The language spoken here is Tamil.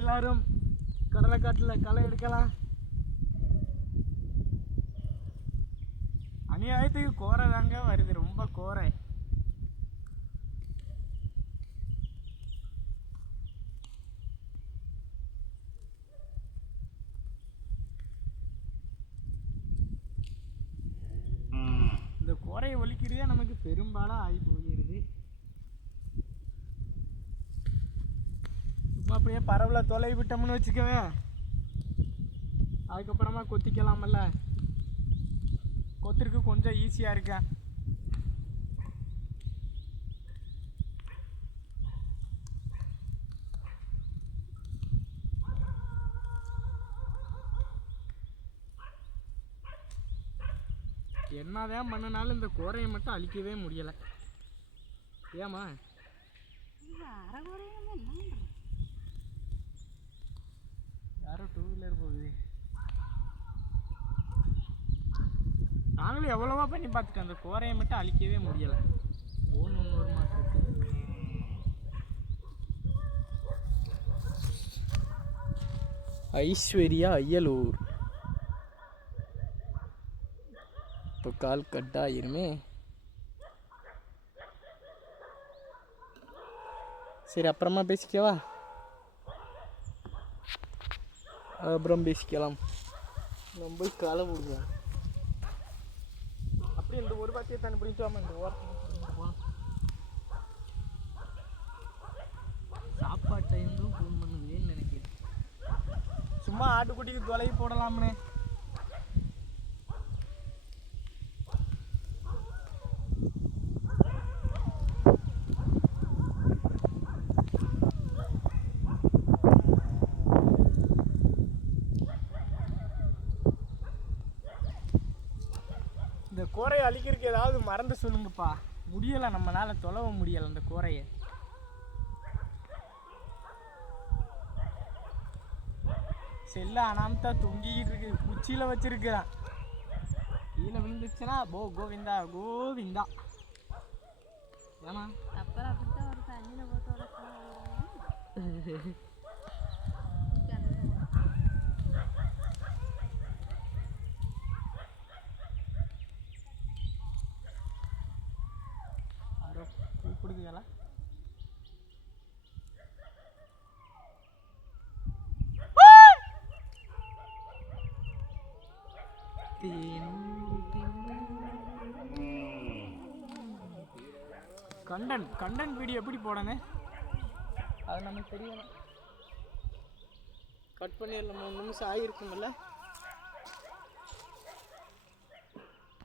எல்லாரும் கடலைக்காட்டில் களை எடுக்கலாம். அநியாயத்துக்கு கோரை தாங்க வருது ரொம்ப கோரை. இந்த கோரையை ஒழிக்கிறதே நமக்கு பெரும்பாலும் ஆகி போகிறது. அப்படியே பரவல தொலை விட்டோம்னு வச்சுக்கவேன் அதுக்கப்புறமா கொத்திக்கலாமல்ல கொத்திற்கு கொஞ்சம் ஈஸியாக இருக்கேன். என்னதான் பண்ணனாலும் இந்த கோரையை மட்டும் அழிக்கவே முடியலை. ஏமா யாரோ வீலர் போகுது. நாங்களும் எவ்வளவோ பண்ணி பார்த்துட்டோம். அந்த கோரையை மட்டும் அழிக்கவே முடியலை. ஃபோன் ஒன்று ஒரு மாட்டிருக்கு ஐஸ்வர்யா அய்யலூர் இப்போ கால் கட் ஆயிருமே. சரி அப்புறமா பேசிக்கவா? அப்புறம் பேசிக்கலாம் நம்ம போய் காலை விடுவோம் அப்படியே இந்த ஒரு பாத்தியை தண்ணி பிடிச்சிட்டு இந்த ஓரத்தில் சாப்பாடு டைம் தான் ஃபோன் பண்ணுவேன்னு நினைக்கிறேன். சும்மா ஆட்டுக்குட்டிக்கு தொலை போடலாம்னு. இந்த கோரையை அழிக்கிறதுக்கு ஏதாவது மறந்து சொல்லுங்கப்பா. முடியலை நம்மளால் தொலைவ முடியலை அந்த கோரையை. செல்ல அனாமத்தா தொங்கிக்கிட்டு இருக்கு. குச்சியில் வச்சிருக்கிறான். கீழே விழுந்துச்சுன்னா போ கோவிந்தா கோவிந்தா. ஏமா அப்புறம் அப்படித்தான் ஒரு தண்ணியில் போட்டு கூப்பிடுதுங்களா கண்டன் கண்டன் வீடியோ எப்படி போடணும் அது நமக்கு தெரியல கட் பண்ணிடலாம் மூணு நிமிஷம் ஆகிருக்குமில்ல